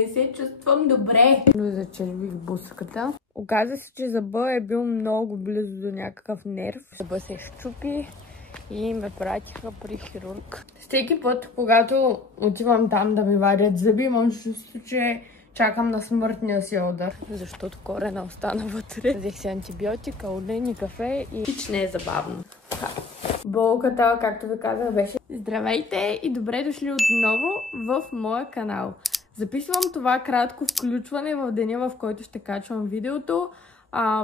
Не се чувствам добре. Зачервих буската. Оказа се, че зъба е бил много близо до някакъв нерв. Зъба се щупи и ме пратиха при хирург. Всеки път, когато отивам там да ми вадят зъби, имам чувство, че чакам на смъртния си удар. Защото корена остана вътре. Взех си антибиотик, олени, кафе и хич не е забавно. Болката, както ви казах, беше... Здравейте и добре дошли отново в моя канал. Записвам това кратко включване в деня, в който ще качвам видеото.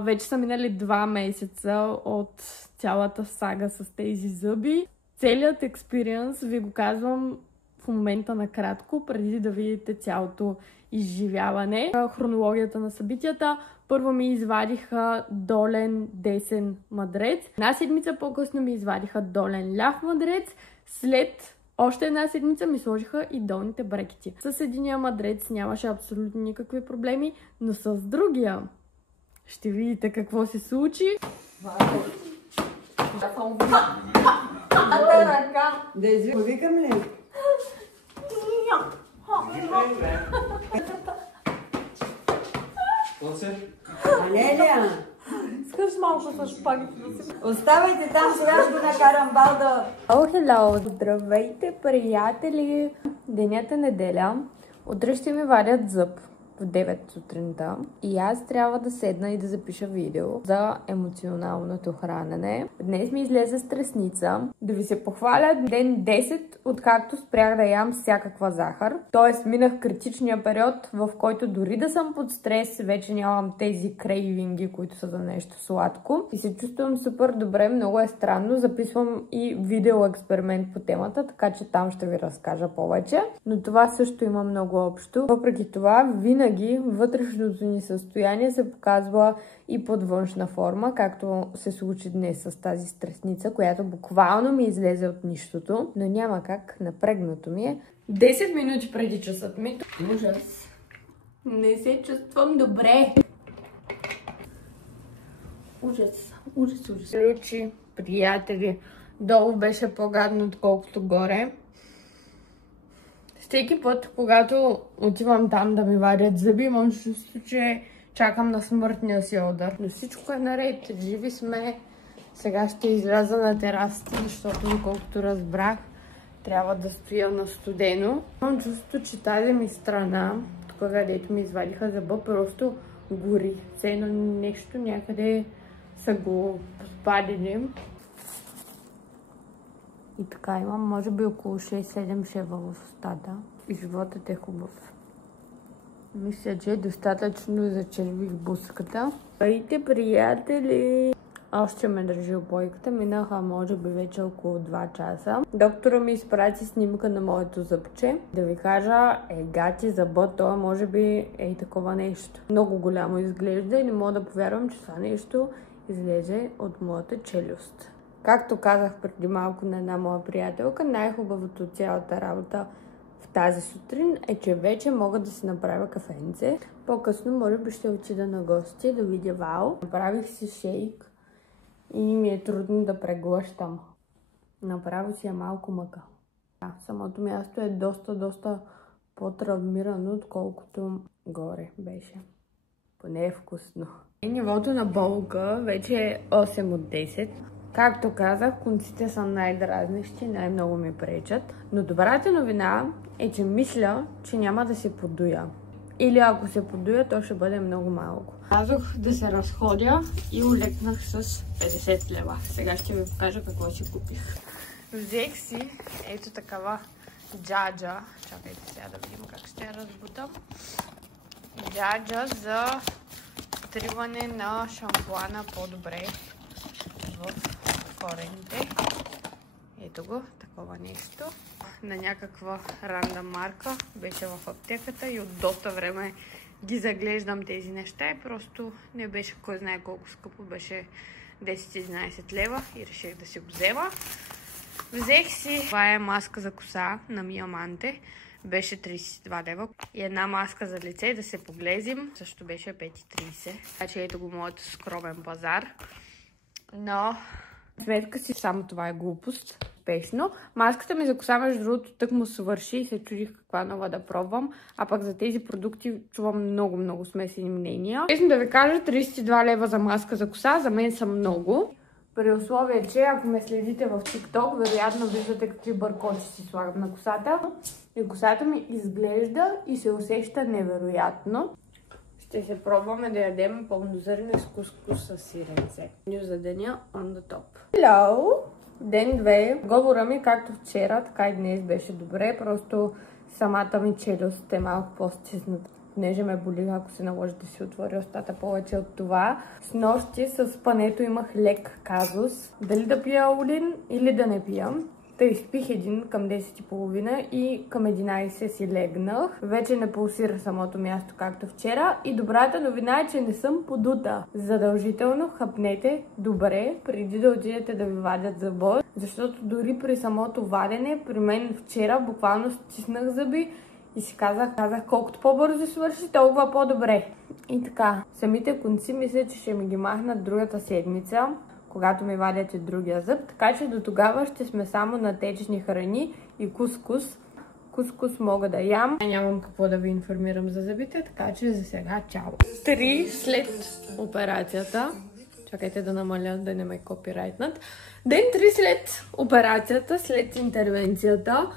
Вече са минали 2 месеца от цялата сага с тези зъби. Целият експириенс ви го казвам в момента накратко, преди да видите цялото изживяване. Хронологията на събитията. Първо ми извадиха долен десен мадрец. Една седмица по-късно ми извадиха долен ляв мадрец. След още една седмица ми сложиха и долните брекети. С единия мадрец нямаше абсолютно никакви проблеми, но с другия ще видите какво се случи. Да извикам ли? Анелия! Искаш малко с шпагите да си... Оставайте там, сега ще го накарам Балда. Hello! Здравейте, приятели! Денят е неделя. Утре ще ми вадят зъб в 9 сутринта и аз трябва да седна и да запиша видео за емоционалното хранене. Днес ми излезе стресница. Да ви се похваля, ден 10, откакто спрях да ям всякаква захар. Тоест минах критичния период, в който дори да съм под стрес, вече нямам тези крейвинги, които са за нещо сладко. И се чувствам супер добре, много е странно. Записвам и видео експеримент по темата, така че там ще ви разкажа повече. Но това също има много общо. Въпреки това, винаги вътрешното ни състояние се показва и под външна форма, както се случи днес с тази стресница, която буквално ми излезе от нищото, но няма как, напрегнато ми е. 10 минути преди часът ми. Ужас. Не се чувствам добре. Ужас, ужас, ужас. Лючи, приятели, долу беше по-гадно, отколкото горе. Всеки път, когато отивам там да ми вадят зъби, имам чувство, че чакам на смъртния си удар. Но всичко е наред, живи сме. Сега ще изляза на терасата, защото, доколкото разбрах, трябва да стоя на студено. Имам чувство, че тази ми страна, тук където ми извадиха зъба, просто гори. Все едно нещо някъде са го спадили. И така имам, може би около 6-7 шева в устата. И животът е хубав. Мисля, че е достатъчно зачервих буската. Здравейте, приятели! Още ме държи опойката. Минаха, може би, вече около 2 часа. Доктора ми изпрати снимка на моето зъбче. Да ви кажа, гати зъбът, това може би е и такова нещо. Много голямо изглежда и не мога да повярвам, че това нещо излезе от моята челюст. Както казах преди малко на една моя приятелка, най-хубавото от цялата работа в тази сутрин е, че вече мога да си направя кафенце. По-късно, може би, ще отида на гости да видя Вау. Направих си шейк и ми е трудно да преглъщам. Направо си е малко мъка. Самото място е доста по-травмирано, отколкото горе беше. Поне е вкусно. Нивото на болка вече е 8 от 10. Както казах, конците са най-дразнещи, най-много ми пречат. Но добрата новина е, че мисля, че няма да се подуя. Или ако се подуя, то ще бъде много малко. Казах да се разходя и улекнах с 50 лева. Сега ще ви покажа какво си купих. Взех си ето такава джаджа. Чакайте сега да видим как ще я разбутам. Джаджа за триване на шампуана по-добре в корените. Ето го, такова нещо. На някаква рандъм марка. Беше в аптеката и от доста време ги заглеждам тези неща и просто не беше кой знае колко скъпо. Беше 10-11 лева и реших да си го взема. Взех си, това е маска за коса на Миаманте. Беше 32 лева. И една маска за лице да се поглезим. Също беше 5,30. Така че ето го моят скромен пазар. Но сметка си, само това е глупост. успешно. Маската ми за коса, между другото, тък му свърши и се чудих каква нова да пробвам. А пък за тези продукти чувам много смесени мнения. Честно да ви кажа, 32 лева за маска за коса, за мен са много. При условие, че ако ме следите в TikTok, вероятно виждате какви бъркочи си слагам на косата. И косата ми изглежда и се усеща невероятно. Ще се пробваме да ядем пълнозърни с кускус с сиренце. Нюз за деня on the top. Hello! Ден 2. Говора ми както вчера, така и днес беше добре. Просто самата ми челюст е малко по-стисната. Понеже ме боли, ако се наложи да си отвори устата повече от това. С нощи с спането имах лек казус. Дали да пия олин или да не пия. Та изпих един към 10:30 и към 11 си легнах. Вече не пулсира самото място, както вчера. И добрата новина е, че не съм подута. Задължително хапнете добре, преди да отидете да ви вадят зъба. Защото дори при самото вадене, при мен вчера буквално стиснах зъби и си казах колкото по-бързо свърши, толкова по-добре. И така, самите конци мисля, че ще ми ги махнат другата седмица, когато ми вадят и другия зъб. Така че до тогава ще сме само на течни храни и кускус. Кускус мога да ям. Нямам какво да ви информирам за зъбите, така че за сега чао. 3 след операцията. Чакайте да намаля, да не ме копирайтнат. Ден 3 след операцията, след интервенцията.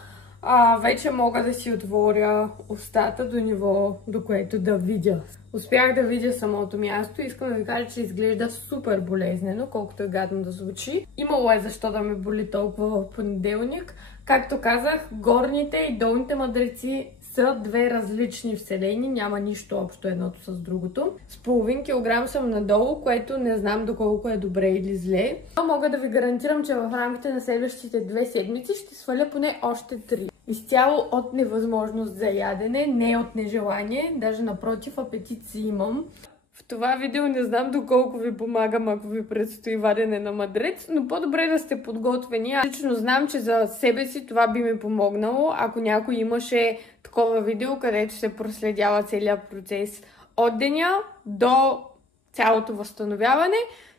Вече мога да си отворя устата до ниво, до което да видя. Успях да видя самото място и искам да ви кажа, че изглежда супер болезнено, колкото е гадно да звучи. Имало е защо да ме боли толкова в понеделник. Както казах, горните и долните мадреци са две различни вселени, няма нищо общо едното с другото. С половин килограм съм надолу, което не знам доколко е добре или зле. Но мога да ви гарантирам, че в рамките на следващите 2 седмици ще сваля поне още 3. Изцяло от невъзможност за ядене, не от нежелание, даже напротив, апетит си имам. В това видео не знам доколко ви помагам, ако ви предстои вадене на мадрец, но по-добре да сте подготвени. Аз лично знам, че за себе си това би ми помогнало, ако някой имаше такова видео, където се проследява целият процес от деня до цялото възстановяване.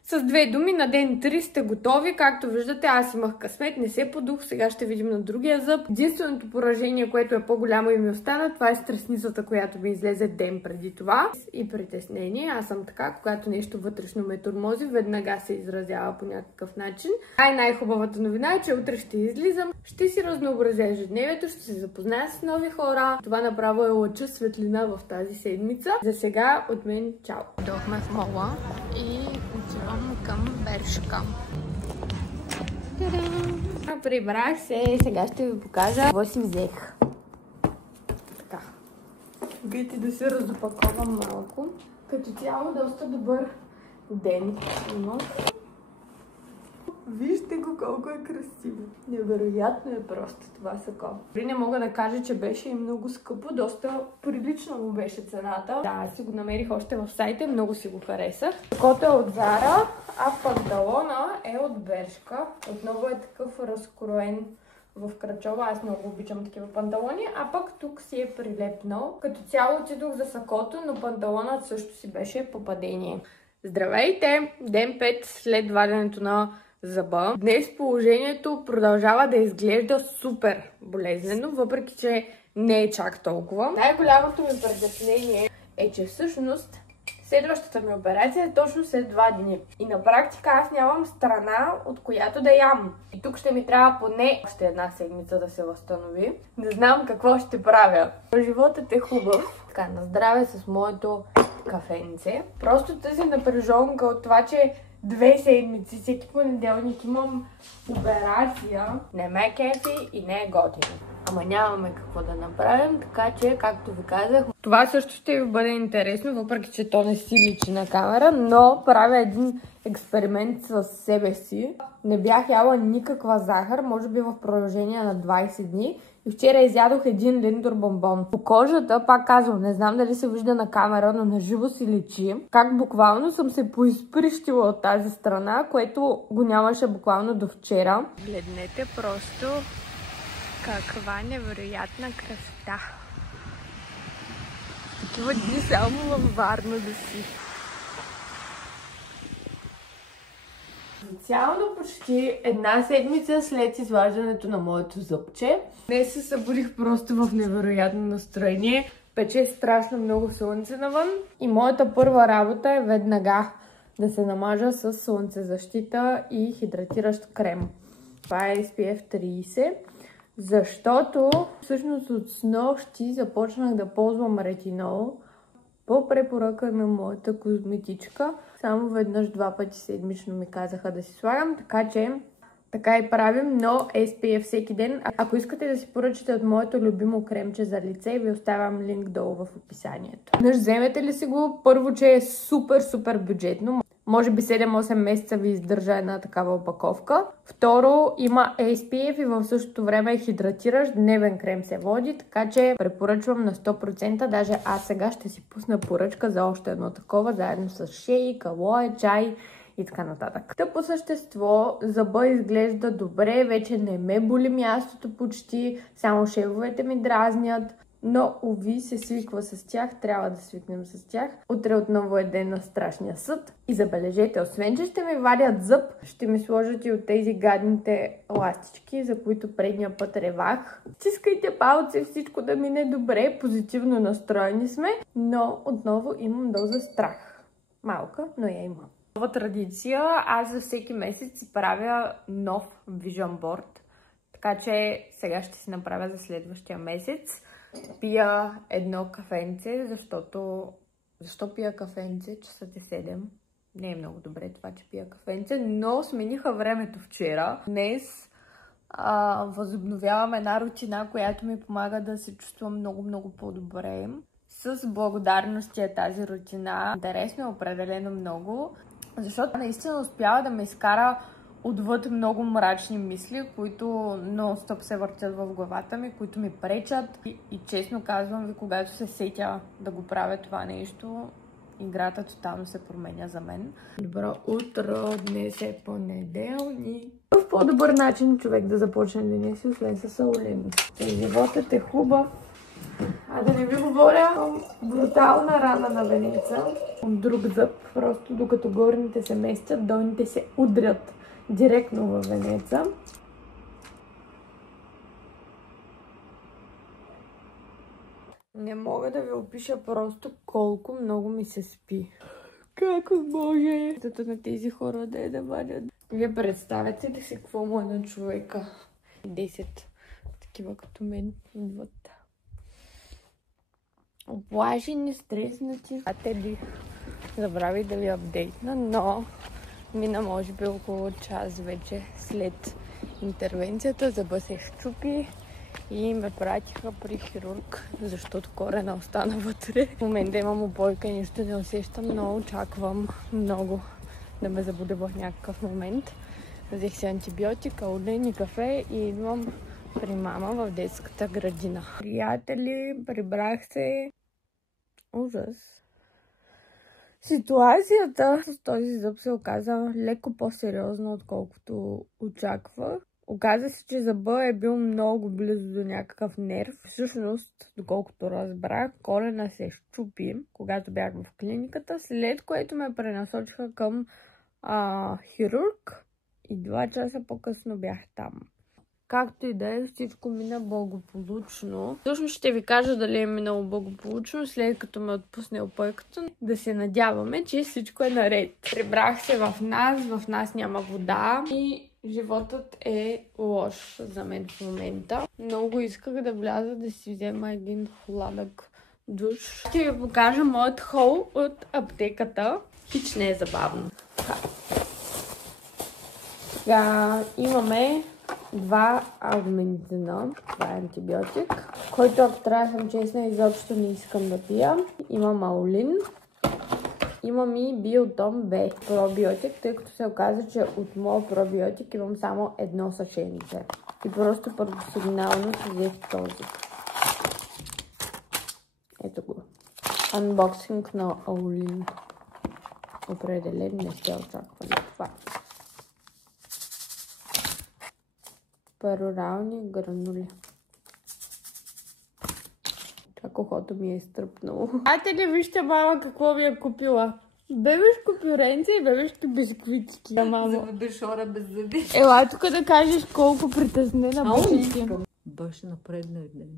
С 2 думи, на ден 3 сте готови. Както виждате, аз имах късмет, не се подух. Сега ще видим на другия зъб. Единственото поражение, което е по-голямо и ми остана, това е стресницата, която ми излезе ден преди това. И притеснение. Аз съм така, когато нещо вътрешно ме тормози, веднага се изразява по някакъв начин. Най-хубавата новина е, че утре ще излизам. Ще си разнообразя ежедневието, ще се запозная с нови хора. Това направо е лъча светлина в тази седмица. За сега от мен чао! Дойдохме в мола и отивам към Бершка. Прибрах се, сега ще ви покажа какво си взех. Така. Гъйте да се разопаковам малко. Като цяло доста добър ден имах. Вижте го колко е красиво. Невероятно е просто това сако. Не мога да кажа, че беше и много скъпо. Доста прилично му беше цената. Да, аз си го намерих още в сайта. Много си го харесах. Сакото е от Zara, а панталона е от Бершка. Отново е такъв разкроен в кръчова. Аз много обичам такива панталони. А пък тук си е прилепнал. Като цяло отидох за сакото, но панталонът също си беше попадение. Здравейте! Ден 5 след ваденето на зъба. Днес положението продължава да изглежда супер болезнено, въпреки че не е чак толкова. Най-голямото ми притеснение е, че всъщност следващата ми операция е точно след 2 дни. И на практика аз нямам страна, от която да ям. И тук ще ми трябва поне още 1 седмица да се възстанови. Не знам какво ще правя. Животът е хубав. Така, на здраве с моето кафенце. Просто тази напрежонка от това, че 2 седмици, всеки понеделник имам операция. Не ме кефи и не е готино. Ама нямаме какво да направим, така че, както ви казах, това също ще ви бъде интересно, въпреки че то не си личи на камера, но правя един експеримент с себе си. Не бях яла никаква захар, може би в продължение на 20 дни. И вчера изядох 1 линдор бомбон. По кожата, пак казвам, не знам дали се вижда на камера, но на живо си личи. Как буквално съм се поизприщила от тази страна, което го нямаше буквално до вчера. Гледнете просто каква невероятна красота. Такива дни само във Варна да си. Официално почти една седмица след изваждането на моето зъбче. Днес се събудих просто в невероятно настроение. Пече страшно много слънце навън. И моята първа работа е веднага да се намажа с слънцезащита и хидратиращ крем. Това е SPF 30. Защото всъщност от снощи започнах да ползвам ретинол по препоръка на моята козметичка. Само веднъж 2 пъти седмично ми казаха да си слагам, така че така и правим, но SPF всеки ден. Ако искате да си поръчате от моето любимо кремче за лице, ви оставям линк долу в описанието. Вземете ли си го? Първо, че е супер бюджетно. Може би 7-8 месеца ви издържа една такава опаковка. Второ, има SPF и в същото време е хидратиращ, дневен крем се води, така че препоръчвам на 100%. Даже аз сега ще си пусна поръчка за още едно такова, заедно с шейк, алоe, чай и така нататък. Та по същество зъба изглежда добре, вече не ме боли мястото почти, само шевовете ми дразнят. Но, уви, се свиква с тях, трябва да свикнем с тях. Утре отново е ден на страшния съд. И забележете, освен че ще ми вадят зъб, ще ми сложат и от тези гадните ластички, за които предния път ревах. Стискайте палци, всичко да мине добре, позитивно настроени сме, но отново имам доза страх. Малка, но я имам. Нова традиция, аз за всеки месец си правя нов Vision Board, така че сега ще си направя за следващия месец. Пия едно кафенце, защо пия кафенце? Часът е 7. Не е много добре това, че пия кафенце, но смениха времето вчера. Днес възобновявам една рутина, която ми помага да се чувствам много по-добре. С благодарност е тази рутина. Интересно е определено много, защото наистина успява да ме изкара отвъд много мрачни мисли, които нон-стоп се въртят в главата ми, които ми пречат. И честно казвам ви, когато се сетя да го правя това нещо, играта тотално се променя за мен. Добро утро! Днес е понеделник. В по-добър начин човек да започне деня си, освен с Аулин. Животът е хубав. А да не ви говоря, брутална рана на венеца. От друг зъб. Просто докато горните се местят, долните се удрят директно във венеца. Не мога да ви опиша просто колко много ми се спи. Как може? Тато на тези хора да е да вадят. Вие представяте ли си какво му е на човека? 10 такива като мен идват. Оплашени, стреснати. Забравих да ви апдейтна, но мина може би около час вече след интервенцията. Зъба се щупи и ме пратиха при хирург, защото корена остана вътре. В момента имам опойка и нищо не усещам, но очаквам много да ме забуде в някакъв момент. Взех си антибиотик, аулин и кафе и идвам при мама в детската градина. Приятели, прибрах се. Ужас. Ситуацията с този зъб се оказа леко по-сериозна, отколкото очаквах. Оказа се, че зъба е бил много близо до някакъв нерв. Всъщност, доколкото разбрах, колена се щупи, когато бях в клиниката, след което ме пренасочиха към хирург и 2 часа по-късно бях там. Както и да е, всичко мина благополучно. Всъщност ще ви кажа дали е минало благополучно, след като ме отпусне опойката. Да се надяваме, че всичко е наред. Прибрах се в нас няма вода и животът е лош за мен в момента. Много исках да вляза да си взема един хладък душ. Ще ви покажа моят хол от аптеката. Хич не е забавно. Сега имаме 2 аргументина. Това е антибиотик, който, ако трябва да съм честна, изобщо не искам да пия. Имам аулин. Имам и биотон Б пробиотик, тъй като се оказа, че от моят пробиотик имам само едно съшенице. И просто първосигнално си взех този. Ето го. Анбоксинг на аулин. Определен не сте очаквали това. Перорални гранули. Как ухото ми е изтръпнало. Айте ли вижте мама какво ви е купила. Бебешко пюренце и бебешки бисквитки. За бебешора без зъби. Ела тук да кажеш колко притеснена беше ти. Беше напрегнат ден.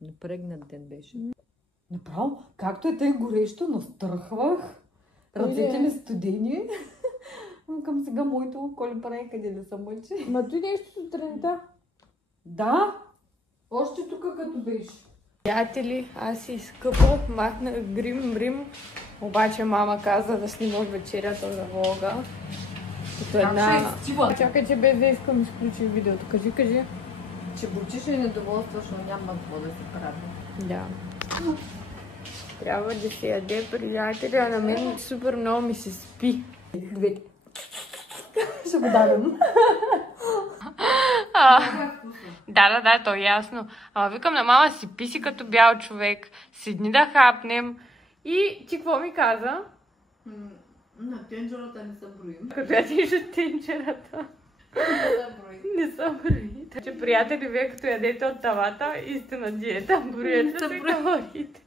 Напрегнат ден беше. Направо, както е тъй горещо, настръхвах. Ръцете ми студени. Към сега моето коли прави къде да се мъчи. Ма ти нещо сутринта. Да. Още тук като беше. Приятели, аз си скъпо махнах грим-мрим, обаче мама каза да снимам вечерята за влога. Като една... Чакай, че без да искам да изключи видеото. Кажи. Че бурчиш и недоволстваш, но няма какво да се прави. Да. Трябва да се яде, приятели, а на мен супер много ми се спи. Ще го дадам. Да, то е ясно. Ама викам на мама, си писи като бял човек, седни да хапнем. И ти какво ми каза? На тенджерата не се броим. Като ядеш от тенджерата. Не са брои. Че приятели, вие като ядете от тавата, истина диета, броете се калориите.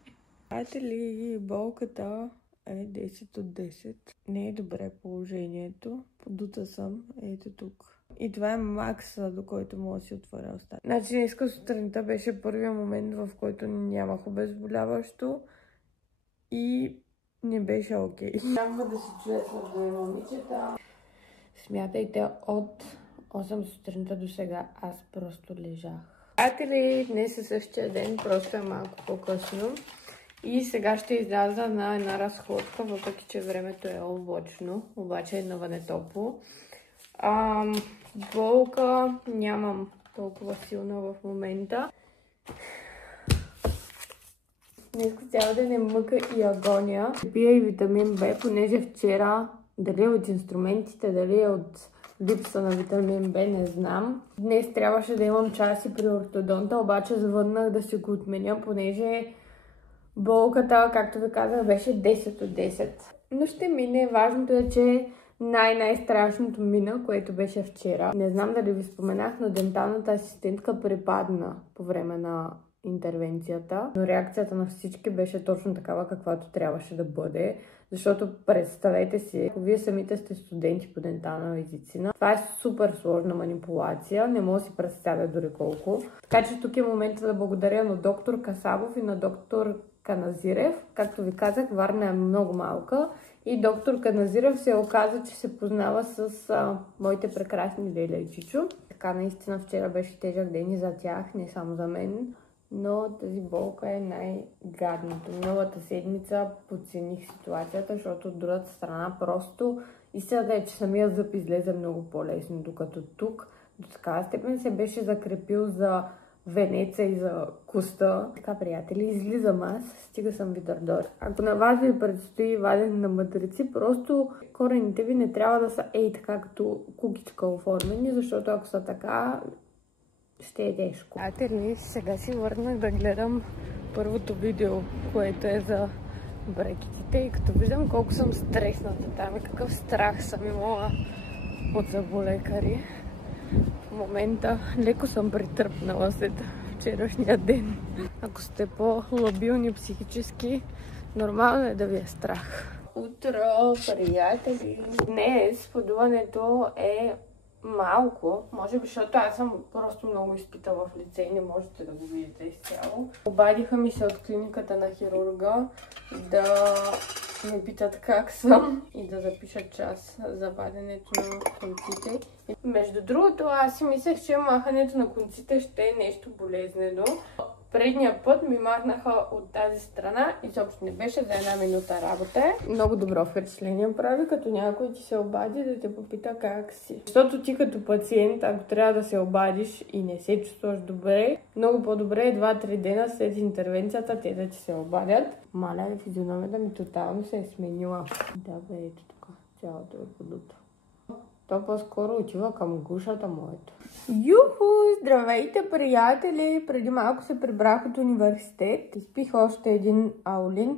Приятели, болката е 10 от 10. Не е добре положението. Подута съм. Ето тук. И това е макса, до който мога да си отворя устата. Значи днеска сутринта беше първия момент, в който нямах обезболяващо и не беше окей. Трябва да се чуя с две момичета. Смятайте, от 8 сутринта до сега аз просто лежах. Приятели, днес е същия ден, просто е малко по-късно. И сега ще изляза на една разходка, въпреки че времето е облачно, обаче е навън е топло. Болка нямам толкова силна в момента. Днес цял ден е мъка и агония. Пия и витамин Б, понеже вчера, дали е от инструментите, дали е от липса на витамин Б, не знам. Днес трябваше да имам часи при ортодонта, обаче звъннах да си го отменя, понеже болката, както ви казах, беше 10 от 10. Но ще мине. Важното е, че най-страшното мина, което беше вчера. Не знам дали ви споменах, но денталната асистентка припадна по време на интервенцията. Но реакцията на всички беше точно такава, каквато трябваше да бъде. Защото представете си, ако вие самите сте студенти по дентална медицина, това е супер сложна манипулация. Не мога да си представя дори колко. Така че тук е момента да благодаря на доктор Касабов и на доктор Каназирев. Както ви казах, Варна е много малка. И доктор Каназирев се оказа, че се познава с моите прекрасни Леля и Чичо. Така наистина вчера беше тежък ден и за тях, не само за мен. Но тази болка е най-гадното. Миналата седмица подцених ситуацията, защото от другата страна просто истината е, че самия зъб излезе много по-лесно, докато тук до такава степен се беше закрепил за венеца и за куста. Така, приятели, излизам аз, стига съм ви дърдор. Ако на вас ви предстои вадене на матрици, просто корените ви не трябва да са така като кукичка оформени, защото ако са така, ще е тежко. Приятели, сега си върнах да гледам първото видео, което е за брекетите и като виждам колко съм стресната там и какъв страх съм имала от зъболекари. В момента леко съм притърпнала след вчерашния ден. Ако сте по-лабилни психически, нормално е да ви е страх. Утро, приятели! Днес подуването е малко, може би, защото аз съм просто много изпита в лице и не можете да го видите изцяло. Обадиха ми се от клиниката на хирурга да ме питат как съм и да запишат час за ваденето на конците. Между другото, аз си мислех, че махането на конците ще е нещо болезнено. Предния път ми махнаха от тази страна и съобщо не беше за една минута работа. Много добро впечатление прави, като някой ти се обади да те попита как си. Защото ти като пациент, ако трябва да се обадиш и не се чувстваш добре, много по-добре е 2-3 дена след интервенцията те да ти се обадят. Маля, физиономията ми тотално се е сменила. Да бе, ето тук, цялото е подуто. То по-скоро отива към гушата моето. Юху! Здравейте, приятели! Преди малко се прибрах от университет. Изпих още един аулин.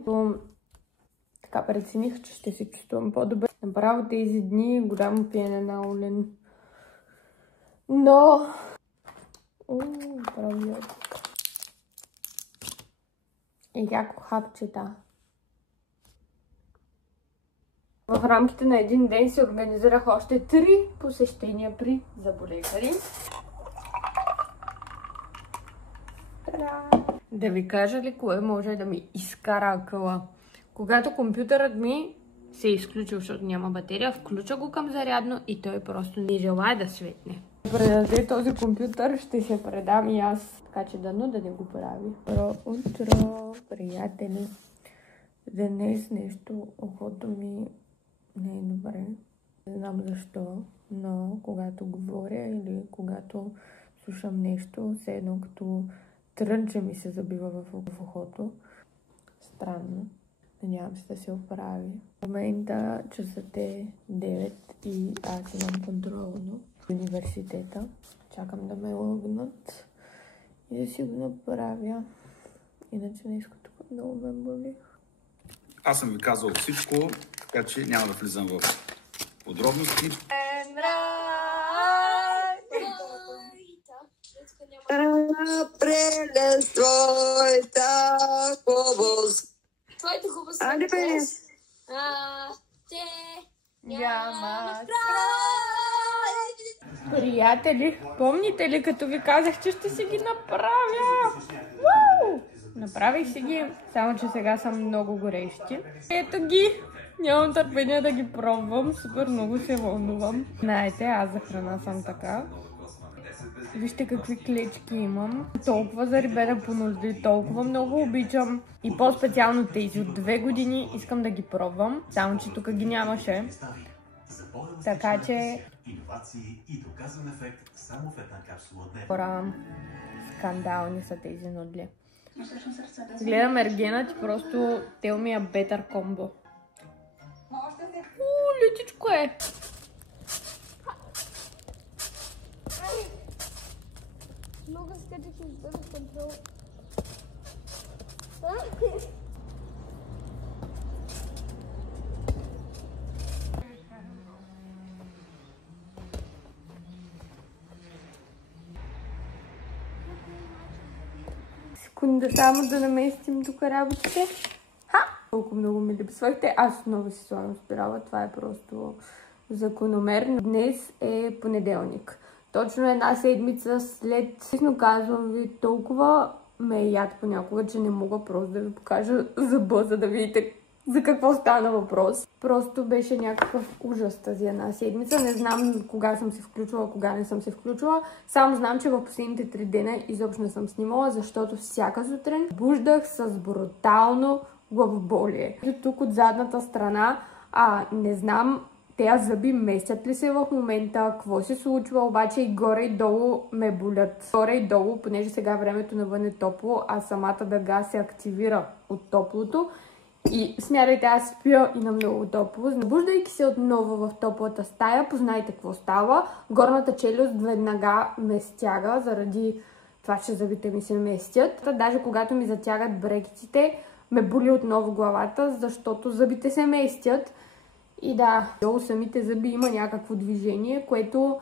Така прецених, че ще се чувствам по-добре. Направо тези дни голямо пиене на аулин. Но... правилно. И яко хапчета. В рамките на един ден си организирах още 3 посещения при зъболекари. Да ви кажа ли кое може да ми изкара акъла? Когато компютърът ми се е изключил, защото няма батерия, включа го към зарядно и той просто не желая да светне. Предаде този компютър, ще се предам и аз, така че дано да не го прави. Добро утро, приятели! Днес нещо, окото ми не е добре. Не знам защо, но когато говоря или когато слушам нещо, все едно като трънче ми се забива в ухото. Странно. Надявам се да се оправи. В момента часът е 9 и аз имам контролно в университета. Чакам да ме логнат и да си го направя. Иначе днес тук много ме боли. Аз съм ви казал всичко, така че няма да влизам в подробности. Прелест твоята хубост. Твоята хубост. Айде, бе! Те няма. Приятели, помните ли като ви казах, че ще си ги направя? Уу! Направих си ги, само че сега са много горещи. Ето ги! Нямам търпение да ги пробвам, супер много се вълнувам. Знаете, аз за храна съм така. Вижте какви клечки имам. Толкова зарибена по нужди, толкова много обичам. И по-специално тези от 2 години искам да ги пробвам. Само че тук ги нямаше. Така че... Скандални са тези нудли. Гледам ергенът и просто tell me a better combo. Летичко е! много скачах и избързах контрол. Секунда само да наместим тук работите. Колко много ми липсвахте. Аз много си слагам спирала. Това е просто закономерно. Днес е понеделник. Точно една седмица след... Честно казвам ви, толкова ме е яд понякога, че не мога просто да ви покажа зъба, за да видите за какво стана въпрос. Просто беше някакъв ужас тази една седмица. Не знам кога съм се включвала, кога не съм се включвала. Само знам, че в последните 3 дена изобщо не съм снимала, защото всяка сутрин буждах с брутално главоболие. Тук от задната страна, не знам тези зъби местят ли се в момента, какво се случва, обаче и горе и долу ме болят. Горе и долу, понеже сега времето навън е топло, а самата дъга се активира от топлото. И смятайте, аз спя и на много топло. Набуждайки се отново в топлата стая, познайте какво става. Горната челюст веднага ме стяга, заради това, че зъбите ми се местят. Даже когато ми затягат брекетите, ме боли отново главата, защото зъбите се местят. И да, долу самите зъби има някакво движение, което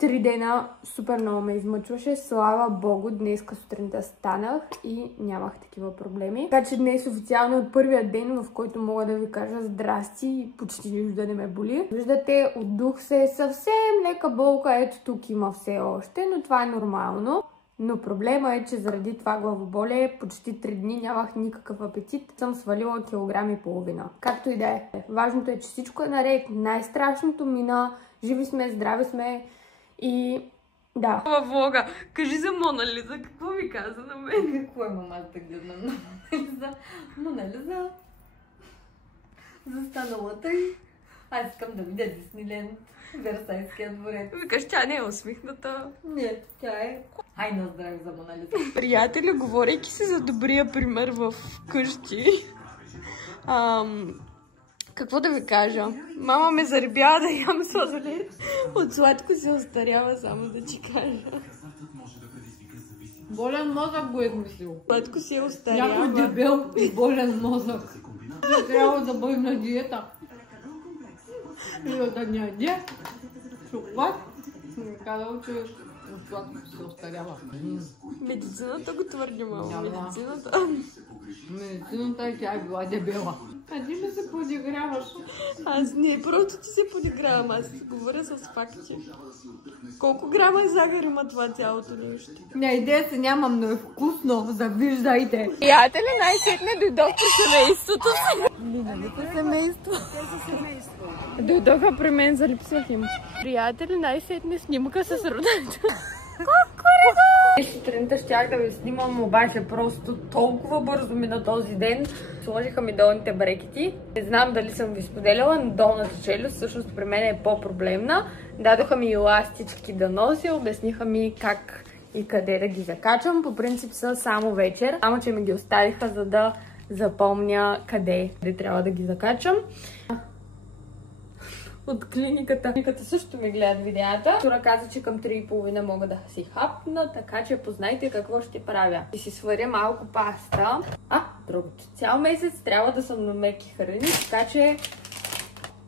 3 дена супер много ме измъчваше. Слава Богу, днеска сутринта станах и нямах такива проблеми. Така че днес официално от първия ден, в който мога да ви кажа здрасти и почти нищо да не ме боли. Виждате, отдух се съвсем лека болка, ето тук има все още, но това е нормално. Но проблема е, че заради това главоболие почти 3 дни нямах никакъв апетит. Съм свалила 1,5 кг. Както и да е. Важното е, че всичко е наред. Най-страшното мина. Живи сме, здрави сме и да. Във влога, кажи за Мона Лиза, какво ми каза на мен? Какво е мамата гледна на Мона Лиза? Мона Лиза застаналата и аз искам да видя Дисниленд, Версайския дворец. Викаш, тя не е усмихната. Не, тя е... Ай, на здраве за Мона Лиза. Приятели, говорейки си за добрия пример в къщи, какво да ви кажа? Мама ме заребява да ям сладолет. От сладко се остарява, само да ти кажа. Болен мозък го е измислил. Сладко се остарява. Някой дебел и болен мозък. Трябва да бъде на диета. И да не яде шоколад. Ми казал, че от сладко се остарява. Медицината го твърди, мама. Медицината. Медицината тя е била дебела. А ти ме се подиграваш. Аз не, просто ти се подигравам, аз си говоря с факти. Колко грама захар има това цялото нещо? Не, идея се нямам, но е вкусно, завиждайте. Приятели, най-сетне дойдох при семейството си. Линалите семейство. Дойдоха при мен, залипсвах им. Приятели, най-сетне снимка с родата. Сутринта щях да ви снимам, обаче просто толкова бързо мина този ден. Сложиха ми долните брекети. Не знам дали съм ви споделяла, но долната челюст всъщност при мен е по-проблемна. Дадоха ми еластички да нося, обясниха ми как и къде да ги закачам. По принцип са само вечер, само че ми ги оставиха, за да запомня къде трябва да ги закачам. От клиниката. Клиниката също ми гледат видеята. Тура каза, че към 3:30 мога да си хапна, така че познайте какво ще правя. И си сваря малко паста. Другото. Цял месец трябва да съм на меки храни, така че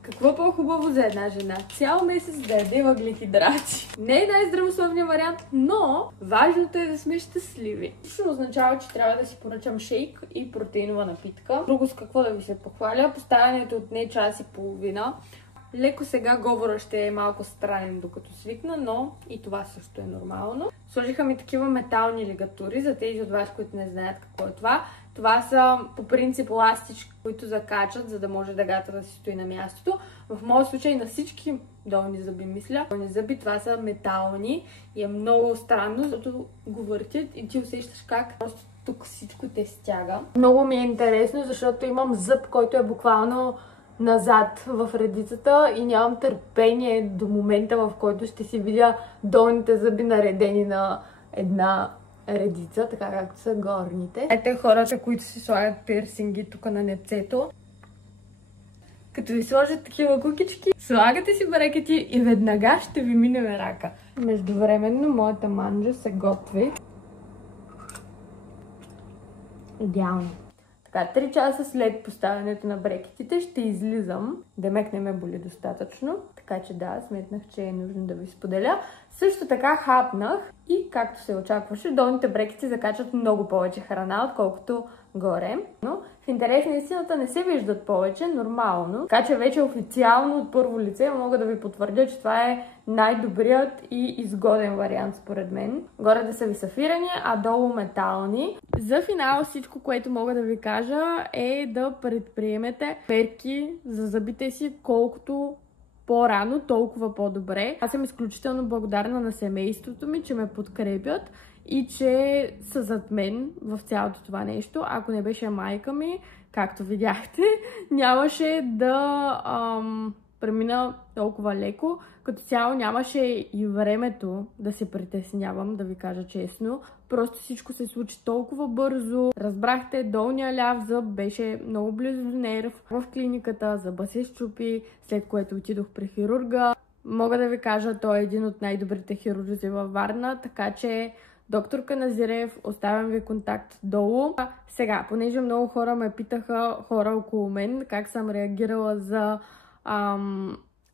какво по-хубаво за една жена? Цял месец да яде въглехидрати. Не е най-здравословният вариант, но важното е да сме щастливи. Що означава, че трябва да си поръчам шейк и протеинова напитка. Друго с какво да ви се похваля. Поставянето отне час и половина. Леко сега говора ще е малко странен докато свикна, но и това също е нормално. Сложиха ми такива метални лигатури, за тези от вас, които не знаят какво е това. Това са по принцип ластички, които закачат, за да може дъгата да си стои на мястото. В моят случай на всички долни зъби, мисля. Долни зъби това са метални и е много странно, защото го въртят и ти усещаш как просто тук всичко те стяга. Много ми е интересно, защото имам зъб, който е буквално назад в редицата и нямам търпение до момента, в който ще си видя долните зъби наредени на една редица, така както са горните. Ето хората, които си слагат пирсинги тук на непцето. Като ви сложат такива кукички, слагате си брекети и веднага ще ви мине мерака. Междувременно моята манджа се готви. Идеално. Така, 3 часа след поставянето на брекетите ще излизам. Демек не ме боли достатъчно. Така че да, сметнах, че е нужно да ви споделя. Също така хапнах и, както се очакваше, долните брекети закачат много повече храна, отколкото горе. Но в интерес на истината не се виждат повече, нормално. Така че вече официално от първо лице мога да ви потвърдя, че това е най-добрият и изгоден вариант според мен. Горе да са ви сафирани, а долу метални. За финал всичко, което мога да ви кажа е да предприемете мерки за зъбите си, колкото по-рано, толкова по-добре. Аз съм изключително благодарна на семейството ми, че ме подкрепят и че са зад мен в цялото това нещо. Ако не беше майка ми, както видяхте, нямаше да премина толкова леко. Като цяло нямаше и времето да се притеснявам, да ви кажа честно. Просто всичко се случи толкова бързо. Разбрахте, долния ляв зъб беше много близо до нерв. В клиниката зъба се счупи, след което отидох при хирурга. Мога да ви кажа, той е един от най-добрите хирурзи във Варна, така че доктор Каназирев, оставям ви контакт долу. Сега, понеже много хора ме питаха, хора около мен, как съм реагирала за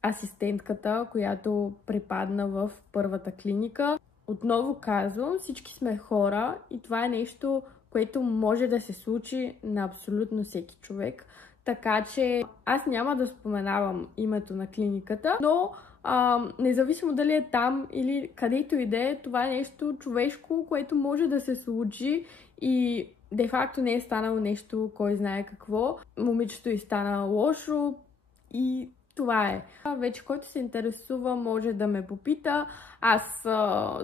асистентката, която припадна в първата клиника. Отново казвам, всички сме хора и това е нещо, което може да се случи на абсолютно всеки човек. Така че аз няма да споменавам името на клиниката, но независимо дали е там или където и да е, това е нещо човешко, което може да се случи и де-факто не е станало нещо, кой знае какво. Момичето й стана лошо и това е. Вече който се интересува, може да ме попита. Аз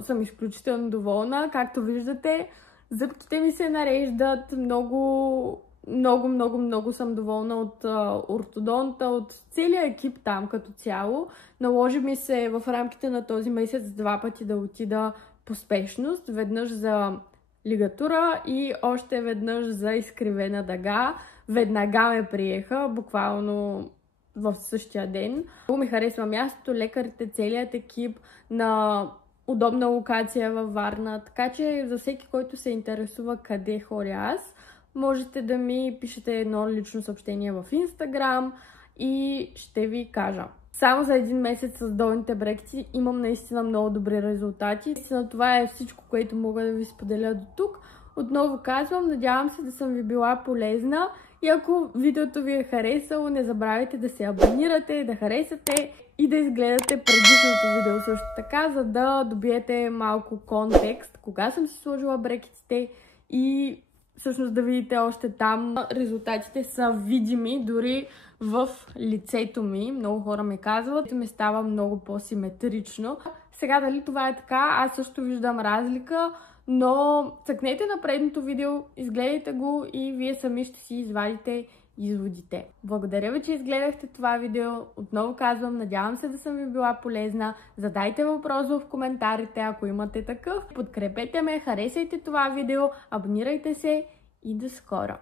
съм изключително доволна. Както виждате, зъбките ми се нареждат. Много съм доволна от ортодонта, от целия екип там като цяло. Наложи ми се в рамките на този месец 2 пъти да отида по спешност. Веднъж за лигатура и още веднъж за изкривена дъга. Веднага ме приеха, буквално в същия ден. Много ми харесва мястото, лекарите, целият екип, на удобна локация във Варна. Така че за всеки, който се интересува къде ходя аз, можете да ми пишете едно лично съобщение в Instagram и ще ви кажа. Само за 1 месец с долните брекети имам наистина много добри резултати. Наистина това е всичко, което мога да ви споделя до тук. Отново казвам, надявам се да съм ви била полезна и ако видеото ви е харесало, не забравяйте да се абонирате, да харесате и да изгледате предишното видео също така, за да добиете малко контекст, кога съм си сложила брекетите и всъщност да видите още там. Резултатите са видими дори в лицето ми. Много хора ми казват, ми става много по-симетрично. Сега дали това е така, аз също виждам разлика, но цъкнете на предното видео, изгледайте го и вие сами ще си извадите изводите. Благодаря ви, че изгледахте това видео. Отново казвам, надявам се да съм ви била полезна. Задайте въпрос в коментарите, ако имате такъв. Подкрепете ме, харесайте това видео, абонирайте се и до скоро!